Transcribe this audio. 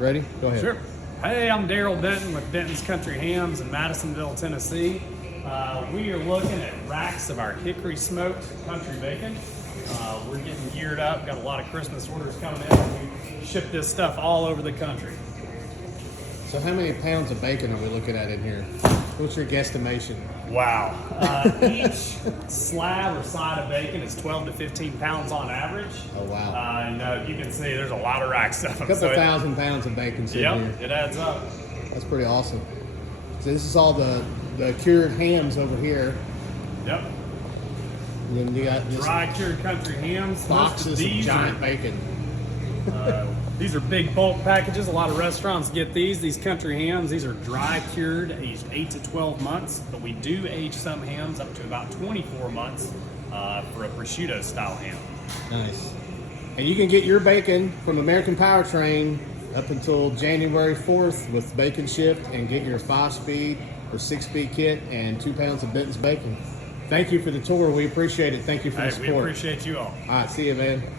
Ready? Go ahead. Sure. Hey, I'm Daryl Benton with Benton's Country Hams in Madisonville, Tennessee. We are looking at racks of our hickory smoked country bacon. We're getting geared up, got a lot of Christmas orders coming in. We ship this stuff all over the country. So how many pounds of bacon are we looking at in here? What's your guesstimation? Wow. Each slab or side of bacon is 12 to 15 pounds on average. Oh, wow. And you can see there's a lot of racks of them. A couple thousand pounds of bacon sitting here. Yep, it adds up. That's pretty awesome. So this is all the cured hams over here. Yep. And then you got this Dry cured country hams. boxes of giant bacon. These are big bulk packages. A lot of restaurants get these. These country hams, these are dry cured, aged 8 to 12 months. But we do age some hams up to about 24 months for a prosciutto style ham. Nice. And you can get your bacon from American Powertrain up until January 4th with bacon shipped, and get your 5-speed or 6-speed kit and 2 pounds of Benton's bacon. Thank you for the tour. We appreciate it. Thank you for the support. We appreciate you all. All right, see you, man.